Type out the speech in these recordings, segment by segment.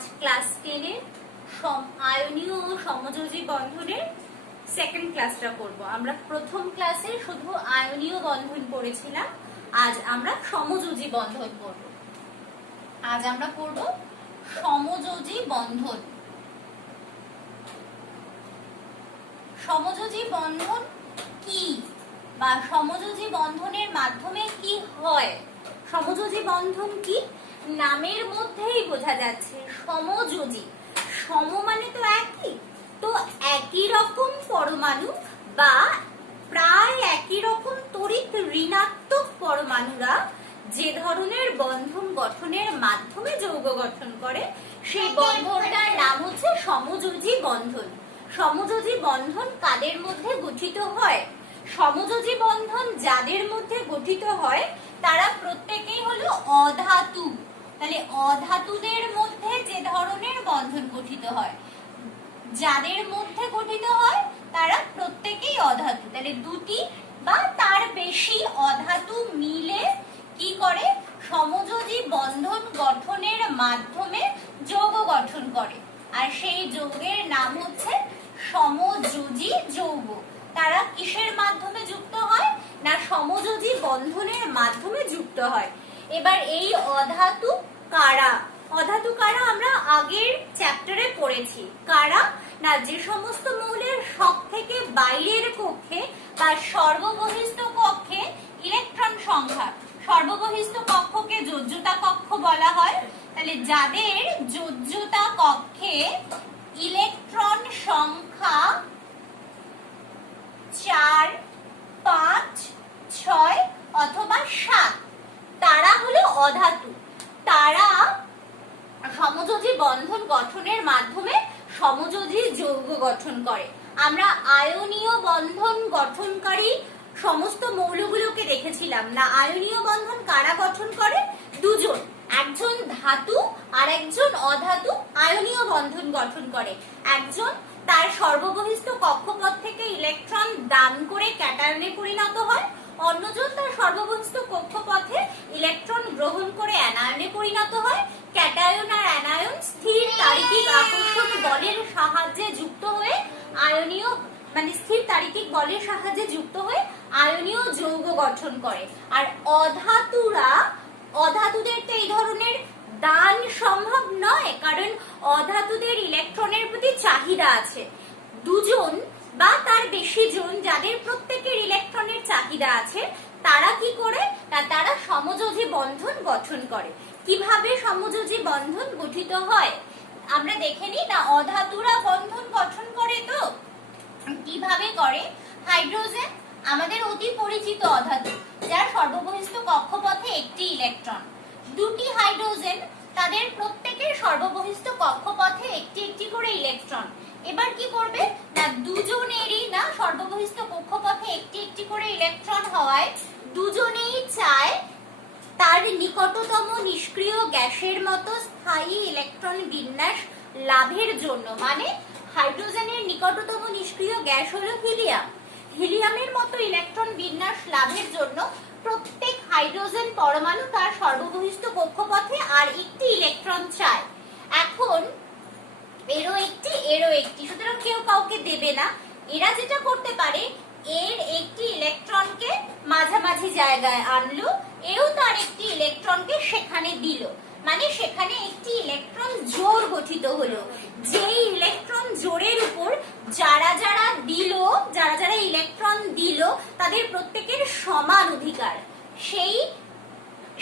আজ ক্লাস 10 এর আয়নীয় ও সমযোজী বন্ধনের সেকেন্ড ক্লাসটা করব। আমরা প্রথম ক্লাসে শুধু আয়নীয় বন্ধন পড়েছিলাম, আজ আমরা সমযোজী বন্ধন পড়ব। আজ আমরা পড়ব সমযোজী বন্ধন। সমযোজী বন্ধন কি বা সমযোজী বন্ধনের মাধ্যমে কি হয়? সমযোজী বন্ধন কি? নামের মধ্যেই বোঝা যাচ্ছে সমযোজী। সম মানে তো একই, তো একই রকম পরমাণু বা প্রায় একই রকম তড়িৎ ঋণাত্মক পরমাণুরা যে ধরনের বন্ধন গঠনের মাধ্যমে যৌগ গঠন করে সেই বন্ধনটার নাম হচ্ছে সমযোজী বন্ধন। সমযোজী বন্ধন কাদের মধ্যে গঠিত হয়? সমযোজী বন্ধন যাদের মধ্যে গঠিত হয় তারা প্রত্যেকেই হলো অধাতু। তাহলে অধাতুদের মধ্যে যে ধরনের বন্ধন গঠিত হয়, যাদের মধ্যে গঠিত হয় তারা প্রত্যেকেই অধাতু। তাহলে দুটি বা তার বেশি অধাতু মিলে কি করে? সমযোজী বন্ধন গঠনের মাধ্যমে যৌগ গঠন করে, আর সেই যৌগের নাম হচ্ছে সমযোজী যৌগ। তারা কিসের মাধ্যমে যুক্ত হয়? না সমযোজী বন্ধনের মাধ্যমে যুক্ত হয়। এবার এই অধাতু কারা? অধাতু কারা আমরা আগের চ্যাপ্টারে পড়েছি। কারা? না যে সমস্ত মৌলের সব থেকে বাইরের কক্ষে বা সর্ববহিস্থ কক্ষে ইলেকট্রন সংখ্যা, সর্ববহিস্থ কক্ষকে যোজ্যতা কক্ষ বলা হয়। তাহলে যাদের যোজ্যতা কক্ষে ইলেকট্রন সংখ্যা 4, 5, 6 অথবা 7 তারা হলো অধাতু। তারা সমযোজী বন্ধন গঠনের মাধ্যমে সমযোজী যৌগ গঠন করে। আমরা আয়নীয় বন্ধন গঠনকারী সমস্ত মৌলগুলোকে দেখেছিলাম না। আয়নীয় বন্ধন কারা গঠন করে? দুজন, একজন ধাতু আর একজন অধাতু আয়নীয় বন্ধন গঠন করে। একজন তার সর্ববহিস্থ কক্ষপথ থেকে ইলেকট্রন দান করে ক্যাটায়নে পরিণত হয়, অন্যজন তার সর্ববহিস্থ কক্ষপথে ইলেকট্রন গ্রহণ করে অ্যানায়নে পরিণত হয়। ক্যাটায়ন আর অ্যানায়ন স্থির তাড়িতিক আকর্ষণ বলের সাহায্যে যুক্ত হয়ে আয়নীয় স্থির তাড়িতিক বলের সাহায্যে যুক্ত হয়ে আয়নীয় যৌগ গঠন করে। আর অধাতুদের তো এই ধরনের দান সম্ভব নয়, কারণ অধাতুদের ইলেকট্রনের প্রতি চাহিদা আছে। দুজন বা তার বেশি জন যাদের প্রত্যেকের ইলেকট্রনের চাহিদা আছে তারা কি করে? না তারা সমযোজী বন্ধন গঠন করে। কিভাবে সমযোজী বন্ধন গঠিত হয় আমরা দেখে নিই না। অধাতুরা বন্ধন গঠন করে, তো কিভাবে করে? হাইড্রোজেন আমাদের অতি পরিচিত অধাতু, যার সর্ববহিস্থ কক্ষপথে একটি ইলেকট্রন। দুটি হাইড্রোজেন, তাদের প্রত্যেকের সর্ববহিস্থ কক্ষপথে একটি একটি করে ইলেকট্রন। এবার কি করবে? না দুজনেরই না সর্ববহিস্থ কক্ষপথে একটি একটি করে ইলেকট্রন হওয়ায় দুজনেই চায় তার নিকটতম নিষ্ক্রিয় গ্যাসের মতো স্থায়ী ইলেকট্রন বিন্যাস লাভের জন্য। মানে হাইড্রোজেনের নিকটতম নিষ্ক্রিয় গ্যাস হলো হিলিয়াম। হিলিয়ামের মতো ইলেকট্রন বিন্যাস লাভের জন্য প্রত্যেক হাইড্রোজেন পরমাণু তার সর্ববহিস্থ কক্ষপথে আর একটি ইলেকট্রন চায়। এখন এরও একটি, সুতরাং কেউ কাউকে দেবে না। এরা যেটা করতে পারে, এর একটি ইলেকট্রনকে মাঝামাঝি জায়গায় আনলো, এও তার একটি ইলেকট্রনকে সেখানে দিল, মানে সেখানে একটি ইলেকট্রন জোড় গঠিত হলো। যেই ইলেকট্রন জোড়ের উপর যারা যারা ইলেকট্রন দিল তাদের প্রত্যেকের সমান অধিকার,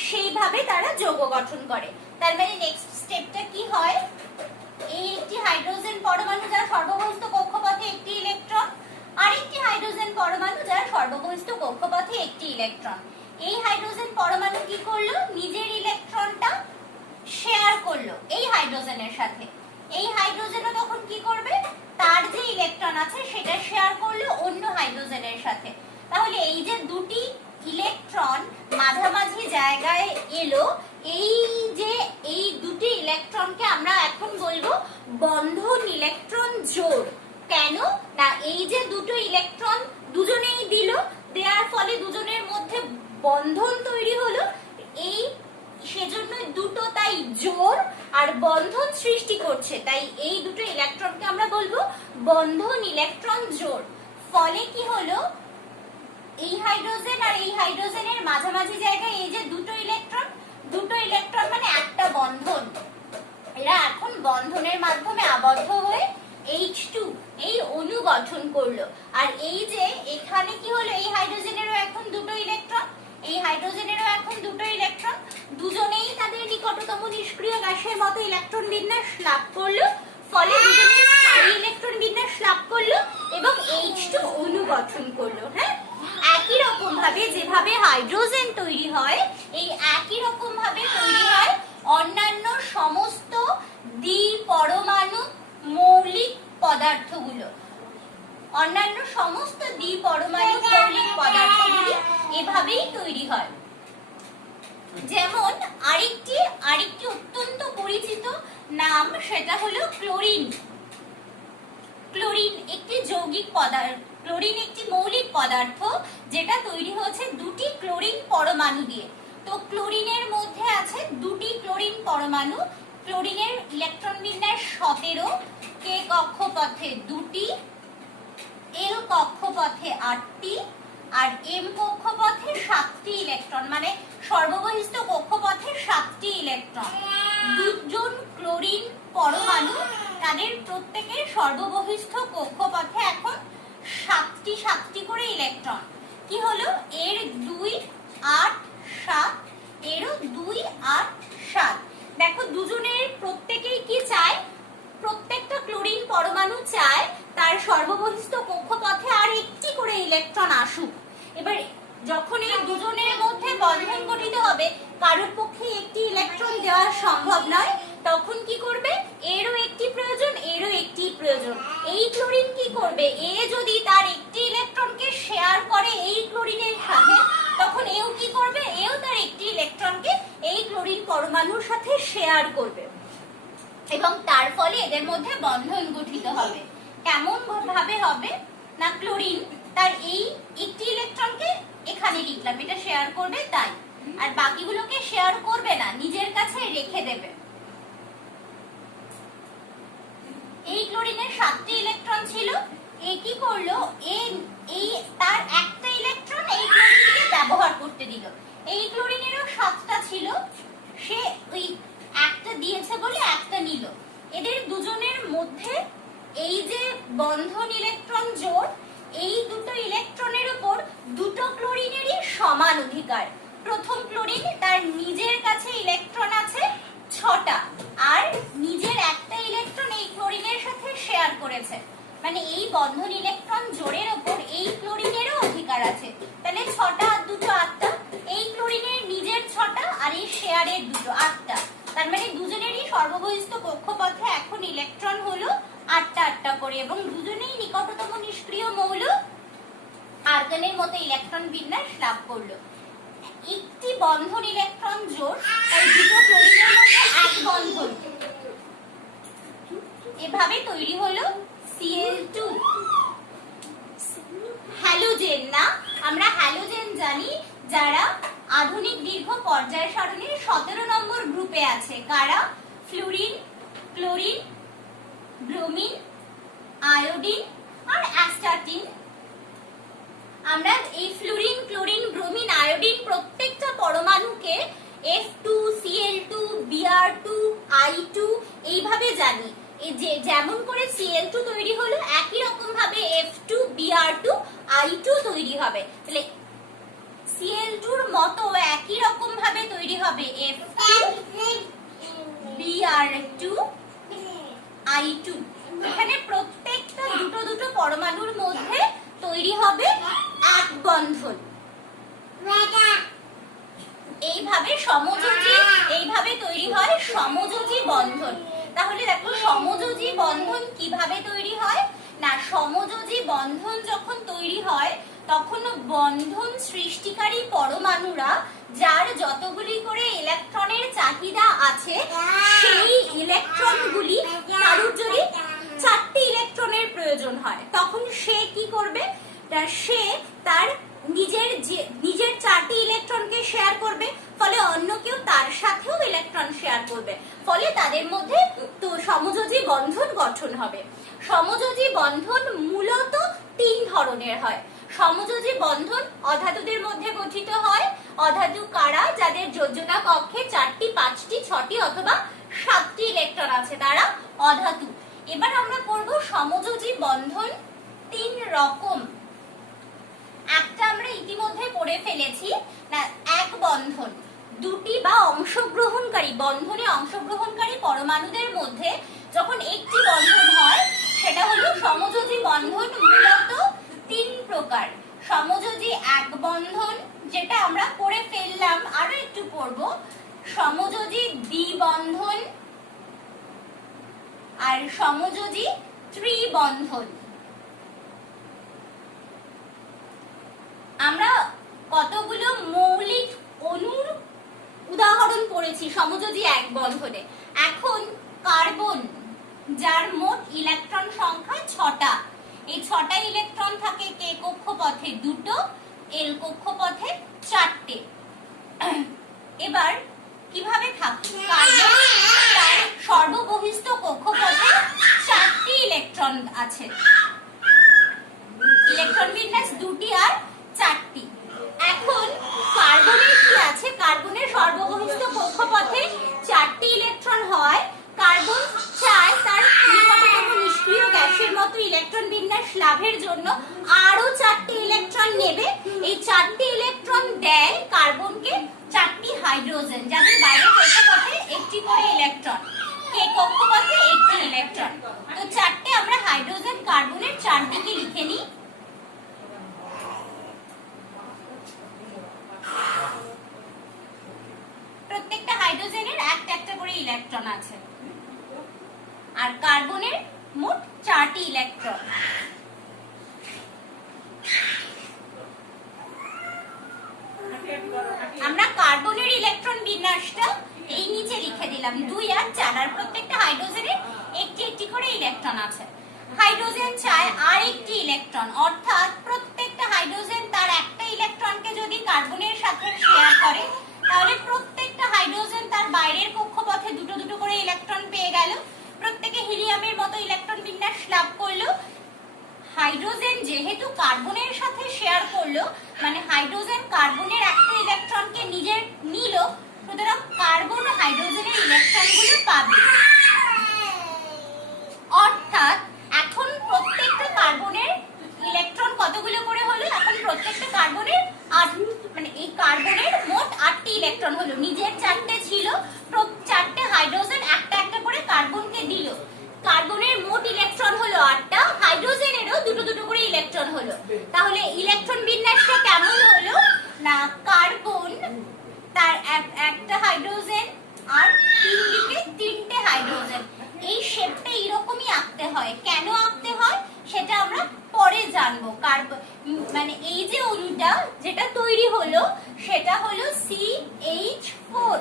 সেইভাবে তারা যৌগ গঠন করে। তার মানে নেক্সট স্টেপটা কি হয়? এই একটি হাইড্রোজেন পরমাণু যার সর্ববহিস্থ কক্ষপথে একটি ইলেকট্রন, আরেকটি হাইড্রোজেন পরমাণু যার সর্ববহিস্থ কক্ষপথে একটি ইলেকট্রন। এই হাইড্রোজেন পরমাণু কি করলো? নিজের ইলেকট্রনটা শেয়ার করলো এই হাইড্রোজেনের সাথে। এই হাইড্রোজেনও তখন কি করবে? তার যে ইলেকট্রন আছে সেটা শেয়ার করলো অন্য হাইড্রোজেনের সাথে। তাহলে এই যে দুটি ইলেকট্রন মাঝামাঝি জায়গায় এলো, এই দুটি ইলেকট্রনকে আমরা এখন বলবো বন্ধন ইলেকট্রন জোড়। কেন? না এই যে দুটো ইলেকট্রন দুজনেই দিল, দেওয়ার ফলে দুজনের মধ্যে বন্ধন তৈরি হলো, এই সেজন্য দুটো তাই জোড়। আর বন্ধন সৃষ্টি করছে, তাই এই দুটো ইলেকট্রনকে আমরা বলবো বন্ধন ইলেকট্রন জোড়। ফলে কি হলো, এই হাইড্রোজেন আর এই হাইড্রোজেনের মাঝামাঝি জায়গায় এই যে দুটো ইলেকট্রন মানে একটা বন্ধন, এরা এখন বন্ধনের মাধ্যমে আবদ্ধ হয়ে H2 এই অণু গঠন করলো। আর এই যে এখানে কি হলো, এই হাইড্রোজেনেরও এখন দুটো ইলেকট্রন, এই হাইড্রোজেনেরও এখন দুটো ইলেকট্রন, দুজনেই তাদের নিকটতম নিষ্ক্রিয় গ্যাসের মতো ইলেকট্রন বিন্যাস লাভ করলো। ফলে দুজনেই স্থায়ী ইলেকট্রন বিন্যাস লাভ করলো এবং H2 অণু গঠন করলো। হ্যাঁ, একই রকম ভাবে যেভাবে হাইড্রোজেন তৈরি হয়, এই একই রকম ভাবে তৈরি হয় অন্যান্য সমস্ত দ্বিপরমাণু মৌলিক পদার্থগুলো। অন্যান্য সমস্ত দ্বিপরমাণু মৌলিক পদার্থগুলি এভাবেই তৈরি হয়। যেমন আরেকটি অত্যন্ত পরিচিত নাম, সেটা হলো ক্লোরিন। ক্লোরিন একটি যৌগিক পদার্থ, ক্লোরিন একটি মৌলিক পদার্থ যেটা তৈরি হয়েছে দুটি ক্লোরিন পরমাণু দিয়ে। তো ক্লোরিনের মধ্যে আছে দুটি ক্লোরিন পরমাণু। ক্লোরিনের ইলেকট্রন বিন্যাস 17, কে কক্ষপথে 2টি, এল কক্ষপথে 8টি আর এম কক্ষপথে 7টি ইলেকট্রন, মানে সর্ববহিস্থ কক্ষপথে 7টি ইলেকট্রন। দুজন ক্লোরিন পরমাণু, তাদের প্রত্যেকের সর্ববহিস্থ কক্ষপথে এখন 7টি করে ইলেকট্রন। কি হলো, এর 2, 8, 7, এরও 2, 8, 7। দেখো দুজনের প্রত্যেকেই কি চায়, প্রত্যেকটা ক্লোরিন পরমাণু চায় তার সর্ববহিস্থ কক্ষপথে আর একটি করে ইলেকট্রন আসুক। এবার যখন এই দুজনের মধ্যে বন্ধন গঠিত হবে, কারোর পক্ষে একটি ইলেকট্রন দেওয়া সম্ভব নয়, তখন কি করবে, এরও একটি প্রয়োজন, এরও একটি প্রয়োজন। এই ক্লোরিন কি করবে, এ যদি তার একটি ইলেকট্রনকে শেয়ার করে এই ক্লোরিনের সাথে, তখন এও কি করবে, এও তার একটি ইলেকট্রনকে এই ক্লোরিন পরমাণুর সাথে শেয়ার করবে এবং তার ফলে এদের মধ্যে বন্ধন গঠিত হবে। কেমন ভাবে হবে না, ক্লোরিন তার এই একটি ইলেকট্রনকে এখানে লিখলাম, এটা শেয়ার করবে তাই, আর বাকিগুলোকে শেয়ার করবে না, নিজের কাছে রেখে দেবে। এই ক্লোরিনের 7টি ইলেকট্রন ছিল, এ কি করলো, এই তার একটা ইলেকট্রন এই ক্লোরিনকে ব্যবহার করতে দিল। এই ক্লোরিনেরও 7টা ছিল, সে ওই একটা দিয়েছে বলে একটা নিল। এদের দুজনের মধ্যে এই যে বন্ধন ইলেকট্রন জোড়, এই দুটো ইলেকট্রনের উপর দুটো ক্লোরিনেরই সমান অধিকার। প্রথম ক্লোরিন, তার নিজের কাছে ইলেকট্রন আছে 6টা, আর নিজের একটা ইলেকট্রন এই ক্লোরিনের সাথে শেয়ার করেছে, মানে এই বন্ধন ইলেকট্রন জোড়ের উপর এই ক্লোরিনেরও অধিকার আছে। তাহলে 6টা আর 2টো 8টা, এই ক্লোরিনের নিজের 6টা আর এই শেয়ারের 2টো 8টা, তার মানে দুজনেরই সর্ববহিস্থ কক্ষপথে এখন ইলেকট্রন হলো 8টা করে এবং দুজনেই নিকটতম নিষ্ক্রিয় মৌল আর্গনের মতো ইলেকট্রন বিন্যাস লাভ করলো। একটি বন্ধন ইলেকট্রন জোড়, তাই দুটো ক্লোরিনের মধ্যে এক বন্ধন, এভাবে তৈরি হলো Cl2। হ্যালোজেন না, আমরা হ্যালোজেন জানি যারা আধুনিক দীর্ঘ পর্যায় সারণীর 17 নম্বর গ্রুপে আছে। কারা? ফ্লুরিন, ক্লোরিন, ব্রোমিন, আয়োডিন আর অ্যাস্টাটিন। আমরা এই ফ্লুরিন, ক্লোরিন, ব্রোমিন, আয়োডিন প্রত্যেকটা পরমাণুকে F2Cl2 Br2 I2 এইভাবে জানি। যেমন করে Cl2 তৈরি হলো, একই রকম ভাবে F2 Br2 I2 তৈরি হবে। তাহলে Cl2 এর মতো একই রকম ভাবে তৈরি হবে F2 Br2 I2। এখানে প্রত্যেকটা দুটো পরমাণুর মধ্যে তৈরি হবে এক বন্ধন। এইভাবে সমযোজী, এইভাবে তৈরি হয় সমযোজী বন্ধন। তাহলে দেখো সমযোজী বন্ধন কিভাবে তৈরি হয় না, সমযোজী বন্ধন যখন তৈরি হয় তখন বন্ধন সৃষ্টিকারী পরমাণুরা যার যতগুলি করে ইলেকট্রনের চাহিদা আছে, সেই ইলেকট্রনগুলি, কারোর যদি 4টি ইলেকট্রনের প্রয়োজন হয়, তখন সে কি করবে, সে তার নিজের 4টি ইলেকট্রনকে শেয়ার করবে, ফলে অন্য কেউ তার সাথেও ইলেকট্রন শেয়ার করবে, ফলে তাদের হবে। সমযোজী বন্ধন মূলত 3 ধরনের হয়। সমযোজী বন্ধন অধাতুদের মধ্যে গঠিত হয়। অধাতু কারা? যাদের যোজনা কক্ষে 4টি, 5টি, 6টি অথবা 7টি ইলেকট্রন আছে, তারা অধাতু। এবার আমরা পড়ব সমযোজী বন্ধন 3 রকম। একটা আমরা ইতিমধ্যে পড়ে ফেলেছি না, এক বন্ধন, দুটি বা অংশগ্রহণকারী বন্ধনে অংশগ্রহণকারী পরমাণুদের মধ্যে যখন একটি বন্ধন হয় সেটা হলো সমযোজী বন্ধন। মূলত 3 প্রকার। সমযোজী এক বন্ধন, যেটা আমরা পড়ে ফেললাম, আরো একটু পড়ব। সমযোজী দ্বিবন্ধন আর সমযোজী ত্রিবন্ধন। আমরা কতগুলো মৌলিক অণুর উদাহরণ পড়েছি সমযোজী এক বন্ধনে। এখন কার্বন, যার মোট ইলেকট্রন সংখ্যা 6টা, এই 6টা ইলেকট্রন থাকে কে কক্ষপথে 2টো, এল কক্ষপথে 4টে। এবার কিভাবে থাকে? কার্বন তার সর্ববহিস্থ কক্ষপথে 4টি ইলেকট্রন আছে, ইলেকট্রন বিন্যাস 2টি আর 4টি। এখন কার্বনের কি আছে? কার্বনের সর্ববহিস্থ কক্ষপথে 4টি ইলেকট্রন হয়। কার্বন চায় তার নিকটতম নিষ্ক্রিয় গ্যাসের মতো ইলেকট্রন বিন্যাস লাভের জন্য আরো 4টি ইলেকট্রন নেবে। এই 4টি ইলেকট্রন দেয় কার্বনকে 4টি হাইড্রোজেন, যাদের বাইরের কক্ষপথে একটি করে ইলেকট্রন, কে কক্ষপথে একটি ইলেকট্রন। তো 4টে আমরা হাইড্রোজেন কার্বনের চারদিকে লিখে নিই। প্রত্যেকটা হাইড্রোজেনের একটা একটা করে ইলেকট্রন আছে, আর কার্বনের মোট 4টি ইলেকট্রন। আমরা কার্বনের ইলেকট্রন বিন্যাসটা এই নিচে লিখে দিলাম, 2 আর 4, আর প্রত্যেকটা হাইড্রোজেনের একটি একটি করে ইলেকট্রন আছে। হাইড্রোজেন চায় আর একটি ইলেকট্রন, অর্থাৎ প্রত্যেকটা হাইড্রোজেন তার একটা ইলেকট্রনকে যদি কার্বনের সাথে শেয়ার করে, তাহলে প্রত্যেকটা হাইড্রোজেন তার বাইরের কক্ষপথে 2টো 2টো করে ইলেকট্রন পেয়ে গেল। প্রত্যেকে হিলিয়ামের মতো ইলেকট্রন বিন্যাস লাভ করলো। হাইড্রোজেন যেহেতু কার্বনের সাথে শেয়ার করলো, মানে হাইড্রোজেন কার্বনের একটা ইলেকট্রনকে নিজের নিল, সুতরাং কার্বন হাইড্রোজেনের ইলেকট্রনগুলো পাবে। অর্থাৎ এখন প্রত্যেকটা কার্বনের ইলেকট্রন কতগুলো করে হলো? এখন প্রত্যেকটা কার্বনের 8, মানে এই কার্বনের মোট 8টি ইলেকট্রন হলো। নিজের 4টে ছিল, 4টে হাইড্রোজেন একটা একটা করে কার্বনকে দিল। কার্বনের মোট ইলেকট্রন হলো 8টা, হাইড্রোজেনেরও 2টো 2টো করে ইলেকট্রন হলো। তাহলে ইলেকট্রন বিন্যাসটা কেমন হলো? না, কার্বন তার একটা হাইড্রোজেন আর তিন দিকে 3টে হাইড্রোজেন। এই শেপটা এরকমই আঁকতে হয়। কেন আঁকতে হয় সেটা আমরা পরে জানবো। কার্বন মানে এই যে অণুটা যেটা তৈরি হলো সেটা হলো CH4,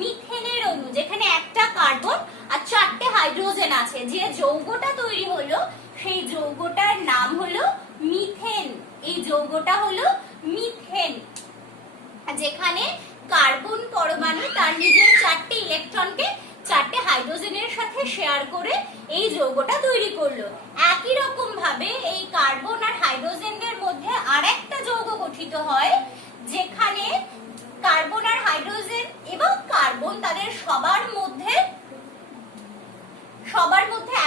মিথেনের অণু, যেখানে একটা কার্বন আর 4টে হাইড্রোজেন আছে। যে যৌগটা তৈরি হলো সেই যৌগটার নাম হলো মিথেন। এই যৌগটা হলো মিথেন, যেখানে কার্বন পরমাণু তার নিজের 4টে ইলেকট্রনকে 4টে হাইড্রোজেনের সাথে শেয়ার করে এই যৌগটা তৈরি করলো। একই রকম ভাবে এই কার্বন আর হাইড্রোজেনদের মধ্যে আরেকটা যৌগ গঠিত হয়, যেখানে কার্বন আর হাইড্রোজেন এবং কার্বন তাদের সবার মধ্যে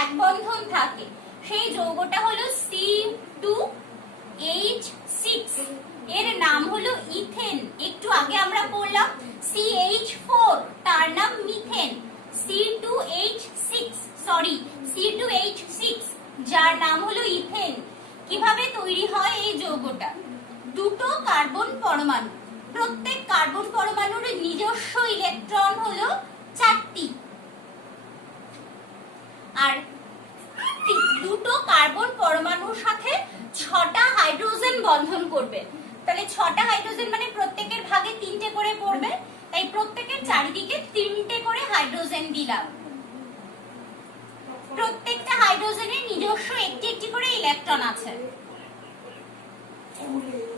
এক বন্ধন থাকে। সেই যৌগটা হলো C2H6, এর নাম হলো ইথেন। একটু আগে আমরা পড়লাম CH4, তার নাম মিথেন। C2H6, যার নাম হলো ইথেন। কিভাবে তৈরি হয় এই যৌগটা? 2টো কার্বন পরমাণু, প্রত্যেক কার্বন পরমাণুর নিজস্ব ইলেকট্রন হলো 4টি, আর 2টো কার্বন পরমাণুর সাথে 6টা হাইড্রোজেন বন্ধন করবে। তাহলে 6টা হাইড্রোজেন মানে প্রত্যেকের ভাগে 3টে করে পড়বে, তাই প্রত্যেকের চারিদিকে 3টে করে হাইড্রোজেন দিলাম। প্রত্যেকটা হাইড্রোজেনের নিজস্ব একটি একটি করে ইলেকট্রন আছে।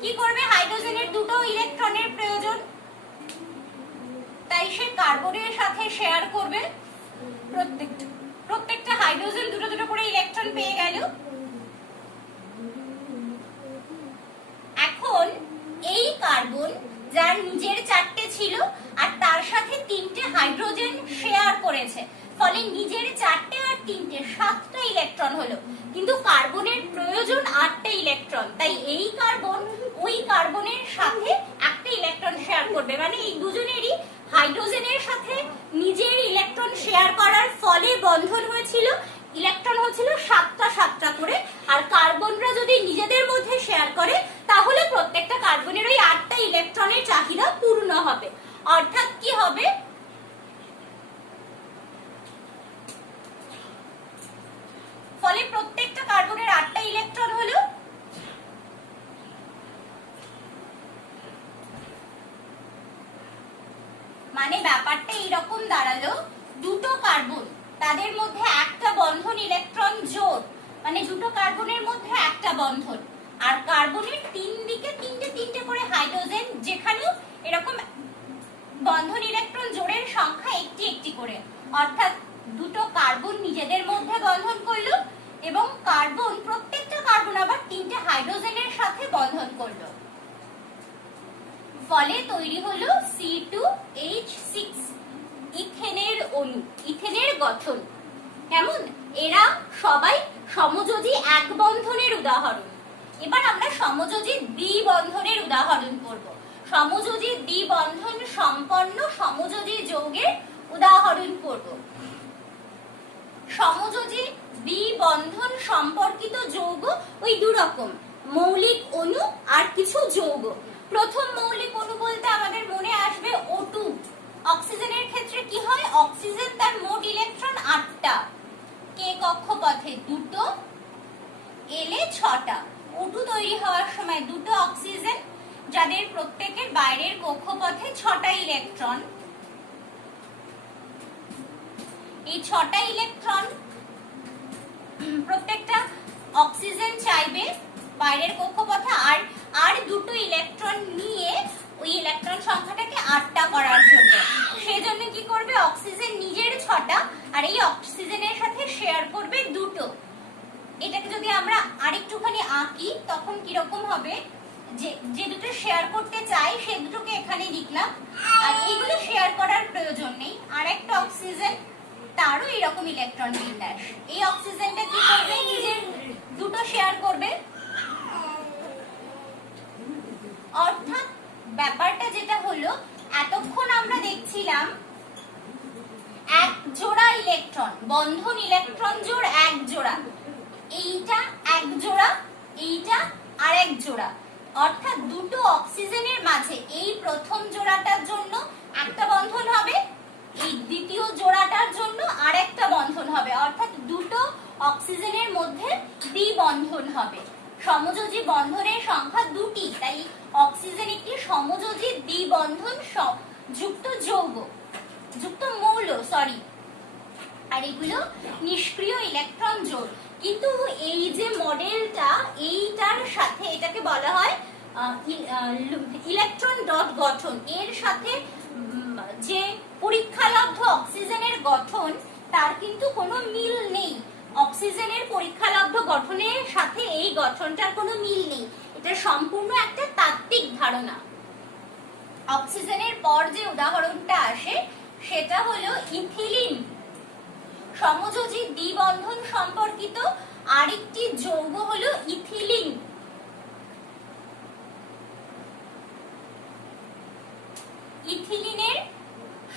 কি করবে? হাইড্রোজেনের 2টো ইলেকট্রনের প্রয়োজন, তাই সে কার্বনের সাথে শেয়ার করবে প্রত্যেকটা হাইড্রোজেন দুটো দুটো করে ইলেকট্রন পেয়ে গেল। এখন এই কার্বন যার নিজের 4টে ছিল আর তার সাথে 3টে হাইড্রোজেন শেয়ার করেছে, ফলে নিজের 4টে আর 3টে 7টা ইলেকট্রন হলো, কিন্তু কার্বনের প্রয়োজন 8টা ইলেকট্রন, তাই এই কার্বন ওই কার্বনের সাথে একটা ইলেকট্রন শেয়ার করবে, মানে এই দুজনেরই হাইড্রোজেনের সাথে নিজের ইলেকট্রন শেয়ার করার ফলে বন্ধন হয়েছিল, ইলেকট্রন হচ্ছিল 7টা 7টা করে। আর কার্বনরা যদি নিজেদের মধ্যে শেয়ার করে তাহলে প্রত্যেকটা কার্বনের ওই 8টা ইলেকট্রনের চাহিদা পূর্ণ হবে। অর্থাৎ কি হবে, ফলে প্রত্যেকটা কার্বনের 8টা ইলেকট্রন হলো, মানে ব্যাপারটা এইরকম দাঁড়ালো, দুটো কার্বন তাদের মধ্যে একটা বন্ধন ইলেকট্রন জোড়, মানে দুটো কার্বনের মধ্যে একটা বন্ধন, আর কার্বনের 3 দিকে 3টে 3টে করে হাইড্রোজেন, যেখানেও এরকম বন্ধন ইলেকট্রন জোড়ের সংখ্যা একটি একটি করে, অর্থাৎ দুটো কার্বন নিজেদের মধ্যে বন্ধন করলো এবং কার্বন প্রত্যেকটা কার্বন আবার 3টে হাইড্রোজেনের সাথে বন্ধন করলো, ফলে তৈরি হলো C2H6 ইথেনের অণু, ইথেনের গঠন। কেমন? এরা সবাই সমযোজী এক বন্ধনের উদাহরণ। এবার আমরা সমযোজী দ্বিবন্ধনের উদাহরণ করব। সমযোজী দ্বিবন্ধন সম্পন্ন সমযোজী যৌগের উদাহরণ করব। সমযোজী দ্বিবন্ধন সম্পর্কিত যৌগ ওই দু রকম, মৌলিক অণু আর কিছু যৌগ। প্রথম মৌলিক অণু বলতে আমাদের মনে আসবে O2। অক্সিজেনের ক্ষেত্রে কি হয়, অক্সিজেন তার মোট ইলেকট্রন 8টা, কে কক্ষপথে 2টো, এলে 6টা। O2 তৈরি হওয়ার সময় দুটো অক্সিজেন যাদের প্রত্যেকের বাইরের কক্ষপথে 6টা ইলেকট্রন, এই 6টা ইলেকট্রন প্রত্যেকটা অক্সিজেন চাইবে বাইরের কক্ষপথে আর দুটো ইলেকট্রন নিয়ে ওই ইলেকট্রন সংখ্যাটাকে 8টা করার জন্য। সেজন্য কি করবে, অক্সিজেন নিজের 6টা আর এই অক্সিজেনের সাথে শেয়ার করবে দুটো। এটাকে যদি আমরা আরেকটুখানি আঁকি তখন কিরকম হবে, যে দুটো শেয়ার করতে চাই সে দুটোকে এখানে লিখলাম, আর এইগুলো শেয়ার করার প্রয়োজন নেই। আর একটা অক্সিজেন, তারও এরকম ইলেকট্রন বিন্যাস, এই অক্সিজেনটা কি করবে, নিজের দুটো শেয়ার করবে। অর্থাৎ ব্যাপারটা যেটা হলো, এতক্ষণ আমরা দেখছিলাম এক জোড়া ইলেকট্রন, বন্ধন ইলেকট্রন জোড় এক জোড়া, এইটা এক জোড়া, এইটা আর এক জোড়া, অর্থাৎ দুটো অক্সিজেনের মাঝে এই প্রথম জোড়াটার জন্য একটা বন্ধন হবে, এই দ্বিতীয় জোড়াটার জন্য আরেকটা বন্ধন হবে, অর্থাৎ দুটো অক্সিজেনের মধ্যে দ্বিবন্ধন হবে। সমযোজী বন্ধনের সংখ্যা 2টি, তাই অক্সিজেন একটি সমযোজী দ্বিবন্ধন যুক্ত যৌগ, যুক্ত মৌল, সরি। আর এগুলো নিষ্ক্রিয় ইলেকট্রন জোড়। কিন্তু এই যে মডেলটা, এইটার সাথে এটাকে বলা হয় ইলেকট্রন ডট গঠন, এর সাথে যে পরীক্ষালব্ধ অক্সিজেনের গঠন তার কিন্তু কোনো মিল নেই। অক্সিজেনের পরীক্ষালব্ধ গঠনের সাথে এই গঠনটার কোনো মিল নেই, এটা সম্পূর্ণ একটা তাত্ত্বিক ধারণা। অক্সিজেনের পর যে উদাহরণটা আসে সেটা হলো ইথিলিন। সমযোজী দ্বিবন্ধন সম্পর্কিত আরেকটি যৌগ হলো ইথিলিন। ইথিলিনের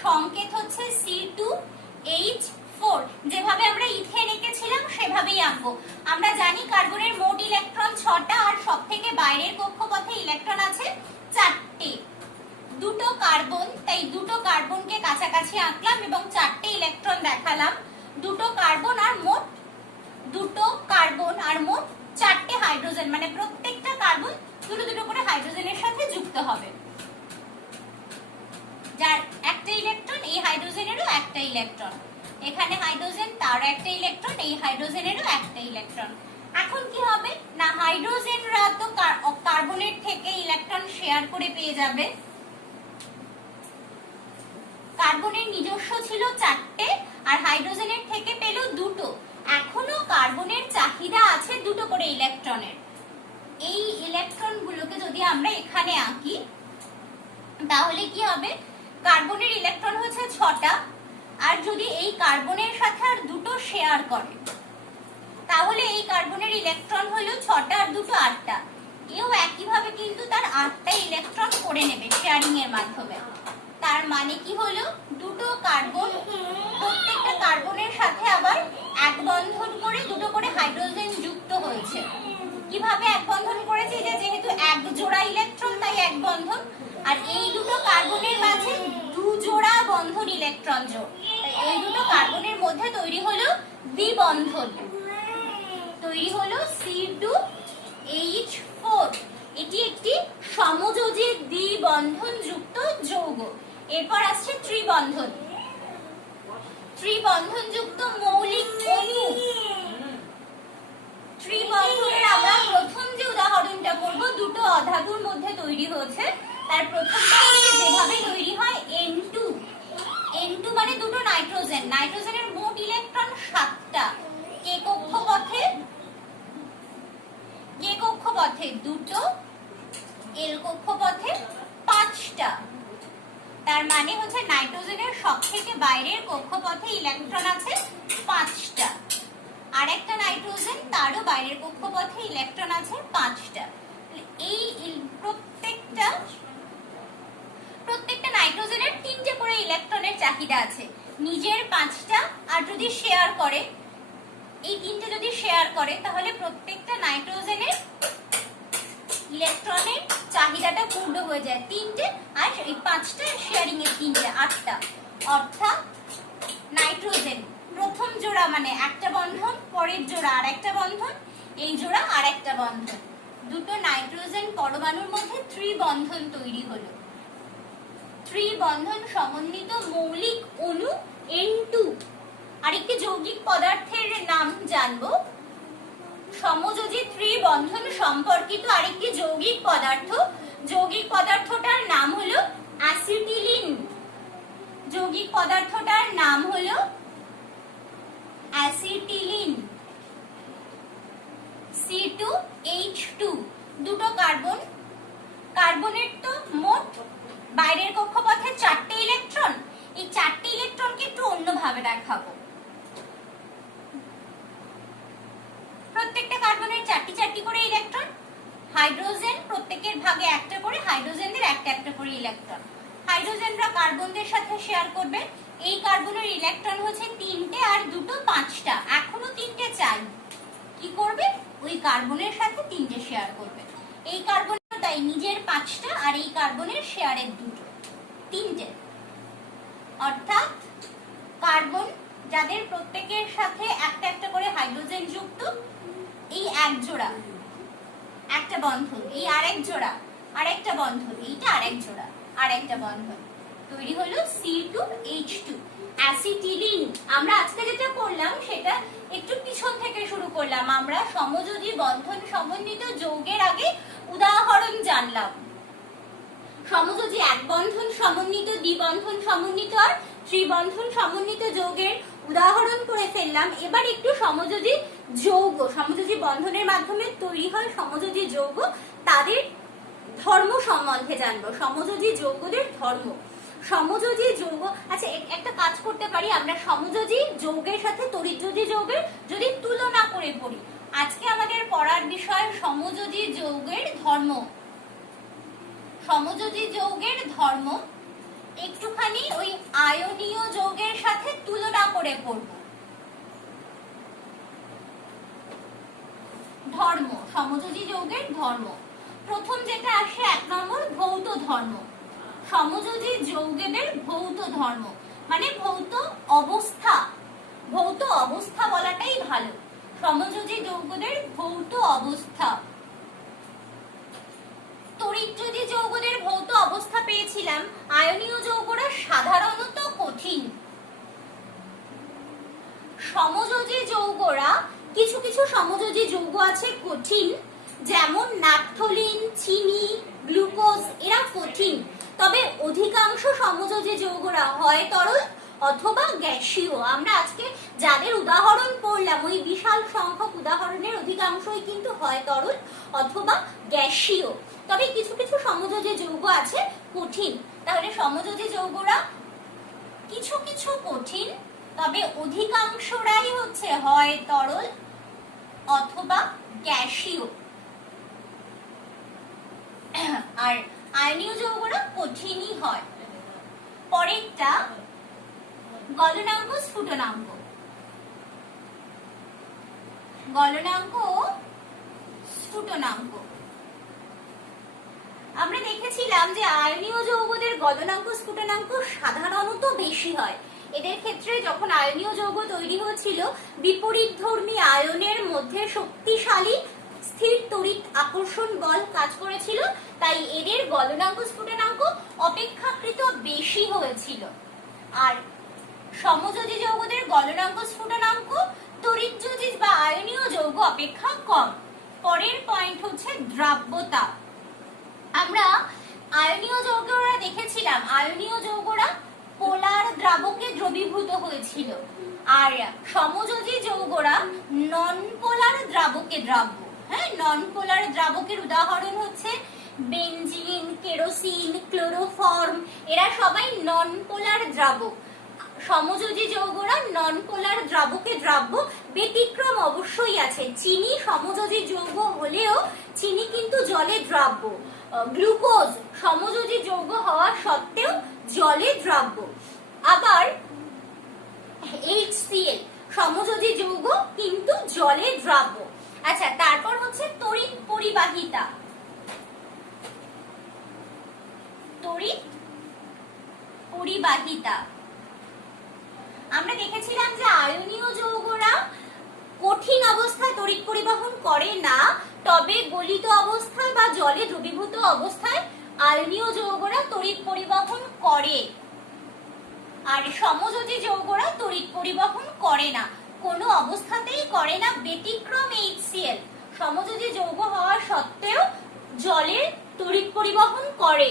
সংকেত হচ্ছে C2H4। যেভাবে আমরা ইথেন এঁকেছিলাম সেভাবেই আঁকবো। আমরা জানি কার্বনের মোট ইলেকট্রন 6টা আর সবথেকে বাইরের কক্ষপথে ইলেকট্রন আছে 4টে। দুটো কার্বন, তাই দুটো কার্বনকে কাছাকাছি আঁকলাম এবং 4টে ইলেকট্রন দেখালাম। দুটো কার্বন আর মোট 4টে হাইড্রোজেন, মানে প্রত্যেকটা কার্বন দুটো দুটো করে হাইড্রোজেনের সাথে যুক্ত হবে, যার একটা ইলেকট্রন, এই হাইড্রোজেনেরও একটা ইলেকট্রন, এখানে হাইড্রোজেন, তার একটা ইলেকট্রন, এই হাইড্রোজেনেরও একটা ইলেকট্রন। এখন কি হবে না, হাইড্রোজেনরা তো কার্বনের থেকে ইলেকট্রন শেয়ার করে পেয়ে যাবে। কার্বনের নিজস্ব ছিল 4টে আর হাইড্রোজেনের থেকে পেল দুটো। এখনো কার্বনের চাহিদা আছে দুটো করে ইলেকট্রনের। এই ইলেকট্রন গুলোকে যদি আমরা এখানে আঁকি তাহলে কি হবে, কার্বনের ইলেকট্রন হচ্ছে 6টা, আর যদি এই কার্বনের সাথে আর দুটো শেয়ার করে তাহলে এই কার্বনের ইলেকট্রন হলো 6টা আর দুটো 8টা। এও একইভাবে কিন্তু তার 8টা ইলেকট্রন করে নেবে শেয়ারিং এর মাধ্যমে। তার মানে কি হলো, দুটো কার্বন, প্রত্যেকটা কার্বনের সাথে আবার এক বন্ধন করে দুটো করে হাইড্রোজেন যুক্ত হয়েছে। কিভাবে এক বন্ধন করেছে, যে যেহেতু এক জোড়া ইলেকট্রন তাই এক বন্ধন, আর এই দুটো কার্বনের মাঝে দু জোড়া বন্ধন ইলেকট্রন জোড়, এই দুটো কার্বনের মধ্যে তৈরি হলো দ্বিবন্ধন, তৈরি হলো C2H4। এটি একটি সমযোজী দ্বিবন্ধন যুক্ত যৌগ। এরপর আসছে ত্রিবন্ধন। ত্রিবন্ধন যুক্ত মৌলিক অণু। ত্রিবন্ধনের আমরা প্রথম যে উদাহরণটা করব দুটো অধাতুর মধ্যে তৈরি হয়েছে, তার প্রথমটা হচ্ছে যেভাবে তৈরি হয় N2। N2 মানে দুটো নাইট্রোজেন, নাইট্রোজেনের মোট ইলেকট্রন 7টা, কে কক্ষপথে দুটো, এল কক্ষপথে 5টা। তার মানে হচ্ছে নাইট্রোজেনের সবথেকে বাইরের কক্ষপথে ইলেকট্রন আছে 5টা, আর একটা নাইট্রোজেন তারও বাইরের কক্ষপথে ইলেকট্রন আছে 5টা। এই প্রত্যেকটা নাইট্রোজেনের 3টে করে ইলেকট্রনের চাহিদা আছে, নিজের 5টা, আর যদি শেয়ার করে, এই 3টে যদি শেয়ার করে তাহলে প্রত্যেকটা নাইট্রোজেনের ইলেকট্রনের চাহিদাটা পূর্ণ হয়ে যায় 3টে, আর এই 5টা শেয়ারিং এর 3টে, 8টা। অর্থাৎ নাইট্রোজেন প্রথম জোড়া মানে একটা বন্ধন, পরের জোড়া আর একটা বন্ধন, এই জোড়া আর একটা বন্ধন, দুটো নাইট্রোজেন পরমাণুর মধ্যে ত্রিবন্ধন তৈরি হলো। ত্রিবন্ধন সমন্বিত মৌলিক অণু N2। আরেকটি যৌগিক পদার্থের নাম জানবো, সমযোজী ত্রিবন্ধন সম্পর্কিত আরেকটি যৌগিক পদার্থ। যৌগিক পদার্থটার নাম হলো অ্যাসিটিলিন। যৌগিক পদার্থটার নাম হলো অ্যাসিটিলিন। C2H2, দুটো কার্বন, কার্বনের তো মোট বাইরের কক্ষপথে 4টে ইলেকট্রন। এই 4টে ইলেকট্রনকে একটু অন্যভাবে দেখাবো। প্রত্যেকটা কার্বনের 4টি করে ইলেকট্রন, হাইড্রোজেন প্রত্যেকের ভাগে একটা করে, হাইড্রোজেনদের একটা একটা করে ইলেকট্রন। হাইড্রোজেনরা কার্বনদের সাথে শেয়ার করবে। এই কার্বনের ইলেকট্রন হচ্ছে 3টে আর দুটো 5টা, এখনো 3টে চাই। কি করবে, ওই কার্বনের সাথে 3টে শেয়ার করবে। এই কার্বন তাই নিজের 5টা আর এই কার্বনের শেয়ারের দুটো, 3টে। অর্থাৎ কার্বন যাদের প্রত্যেকের সাথে একটা একটা করে হাইড্রোজেন যুক্ত, এই এক জোড়া একটা বন্ধন, এই আরেক জোড়া আরেকটা বন্ধন, এইটা আরেক জোড়া আরেকটা বন্ধন, তৈরি হলো C2H2 অ্যাসিটিলিন। আমরা আজকে যেটা করলাম সেটা একটু পিছন থেকে শুরু করলাম। আমরা সমযোজী বন্ধন সমন্বিত যৌগের আগে উদাহরণ জানলাম। সমযোজী এক বন্ধন সমন্বিত, দ্বিবন্ধন সমন্বিত আর ত্রিবন্ধন সমন্বিত যৌগের উদাহরণ করে ফেললাম। এবার একটু সমযোজী যৌগ, সমযোজী বন্ধনের মাধ্যমে তৈরি হয় সমযোজী যৌগ, তাদের ধর্ম সম্বন্ধে জানবো। সমযোজী যৌগদের ধর্ম। সমযোজী যৌগ, আচ্ছা একটা কাজ করতে পারি আমরা, সমযোজী যৌগের সাথে তড়িৎযোজী যৌগের যদি তুলনা করে পড়ি। আজকে আমাদের পড়ার বিষয় সমযোজী যৌগের ধর্ম। সমযোজী যৌগের ধর্ম একটুখানি ওই আয়নীয় যৌগের সাথে তুলনা করে পড়ব। ধর্ম, সমযোজী যৌগের ধর্ম। প্রথম যেটা আসে 1 নম্বর, ভৌত ধর্ম। সমযোজী যৌগেদের ভৌত ধর্ম মানে ভৌত অবস্থা। ভৌত অবস্থা বলাটাই ভালো। সমযোজী যৌগদের ভৌত অবস্থা। তড়িৎযোজী যৌগদের ভৌত অবস্থা পেয়েছিলাম। আয়নীয় যৌগরা সাধারণত কঠিন। সমযোজী যৌগরা, কিছু কিছু সমযোজী যৌগ আছে কঠিন, যেমন ন্যাপথলিন, চিনি, গ্লুকোজ, এরা কঠিন। তবে অধিকাংশ সমযোজী যৌগরা হয় তরল অথবা গ্যাসীয়। আমরা আজকে যাদের উদাহরণ পড়লাম ওই বিশাল সংখ্যক উদাহরণের অধিকাংশই কিন্তু হয় তরল অথবা গ্যাসীয়। তবে কিছু কিছু সমযোজী যৌগ আছে কঠিন। তাহলে সমযোজী যৌগরা কিছু কিছু কঠিন, তবে অধিকাংশরাই হচ্ছে হয় তরল অথবা গ্যাসীয়। আর আয়নীয় যৌগরা কঠিনই হয়। পরেরটা গলনাঙ্ক স্ফুটনাঙ্ক। গলনাঙ্ক ও স্ফুটনাঙ্ক আমরা দেখেছিলাম যে আয়নীয় যৌগদের গলনাঙ্ক স্ফুটনাঙ্ক সাধারণত বেশি হয়। এদের ক্ষেত্রে যখন আয়নীয় যৌগ তৈরি হয়েছিল বিপরীতধর্মী আয়নের মধ্যে শক্তিশালী স্থির তড়িৎ আকর্ষণ বল কাজ করেছিল, তাই এদের গলনাঙ্ক স্ফুটনাঙ্ক অপেক্ষাকৃত বেশি হয়েছিল। আর সমযোজী যৌগদের গলনাঙ্ক স্ফুটনাঙ্ক তড়িৎযোজী বা আয়নীয় যৌগ অপেক্ষা কম। পরের পয়েন্ট হচ্ছে দ্রাব্যতা। আমরা আয়নীয় যৌগরা দেখেছিলাম আয়নীয় যৌগরা পোলার দ্রাবকে দ্রবীভূত হয়েছিল, আর সমযোজী যৌগরা নন পোলার দ্রাবকে দ্রাব্য। হ্যাঁ, নন পোলার দ্রাবকের উদাহরণ হচ্ছে বেনজিন, কেরোসিন, ক্লোরোফর্ম, এরা সবাই নন পোলার দ্রাবক। সমযোজী যৌগরা নন পোলার দ্রাবকে দ্রাব্য। ব্যতিক্রম অবশ্যই আছে, চিনি সমযোজী যৌগ হলেও চিনি কিন্তু জলে দ্রাব্য। গ্লুকোজ সমযোজী যৌগ হওয়া সত্ত্বেও জলে দ্রাব্য। আবার HCl সমযোজী যৌগ কিন্তু জলে দ্রাব্য। আচ্ছা, তারপর হচ্ছে তড়িৎ পরিবাহিতা। তড়িৎ পরিবাহিতা আমরা দেখেছিলাম যে আয়নীয় যৌগরা কঠিন অবস্থায় তড়িৎ পরিবহন করে না, তবে গলিত অবস্থায় বা জলে দ্রবীভূত অবস্থায় আয়নীয় যৌগরা তড়িৎ পরিবহন করে। আর সমযোজী যৌগরা তড়িৎ পরিবহন করে না, কোনো অবস্থাতেই করে না, ব্যতিক্রম HCl সমযোজী যৌগ হওয়া সত্ত্বেও জলে তড়িৎ পরিবহন করে।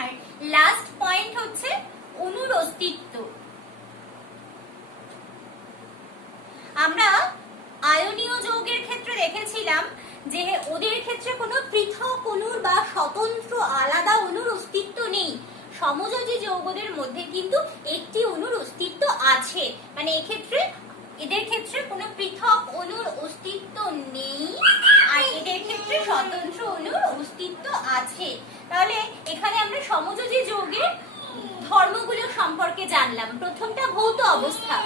আর লাস্ট পয়েন্ট হচ্ছে অণুর অস্তিত্ব। আমরা আয়নীয় যৌগের ক্ষেত্রে দেখেছিলাম যে ওদের ক্ষেত্রে কোনো পৃথক অণুর বা স্বতন্ত্র আলাদা অণুর অস্তিত্ব নেই। সমযোজী যৌগদের মধ্যে কিন্তু একটি অণুর অস্তিত্ব আছে, মানে এদের ক্ষেত্রে কোনো পৃথক অণুর অস্তিত্ব নেই, আর এদের ক্ষেত্রে স্বতন্ত্র অণুর অস্তিত্ব আছে। তাহলে এখানে আমরা সমযোজী যৌগের ধর্মগুলো সম্পর্কে জানলাম। প্রথমটা ভৌত অবস্থা।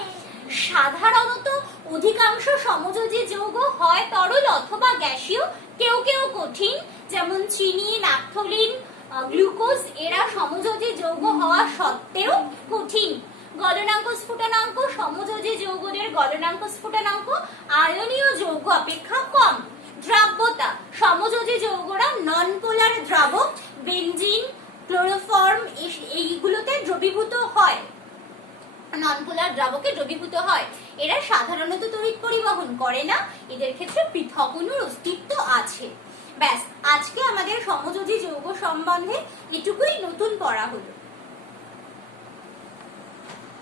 সাধারণত অধিকাংশ সমযোজী যৌগ হয় তরল অথবা গ্যাসীয়, কেউ কেউ কঠিন, যেমন চিনি, ন্যাপথলিন, গ্লুকোজ, এরা সমযোজী যৌগ হওয়া সত্ত্বেও কঠিন। গলনাঙ্ক স্ফুটনাঙ্ক সমযোজী যৌগদের গলনাঙ্ক স্ফুটনাঙ্ক আয়নীয় যৌগ অপেক্ষা কম। দ্রাব্যতা সমযোজী যৌগরা নন পোলার দ্রাবক, বেনজিন, ক্লোরোফর্ম এইগুলোতে দ্রবীভূত হয়, নন পোলার দ্রাবকে দ্রবীভূত হয়। এরা সাধারণত তড়িৎ পরিবহন করে না, এদের ক্ষেত্রে পৃথক অণুর অস্তিত্ব আছে। ব্যাস, আজকে আমাদের সমযোজী যৌগ সম্বন্ধে এটুকুই নতুন পড়া হলো।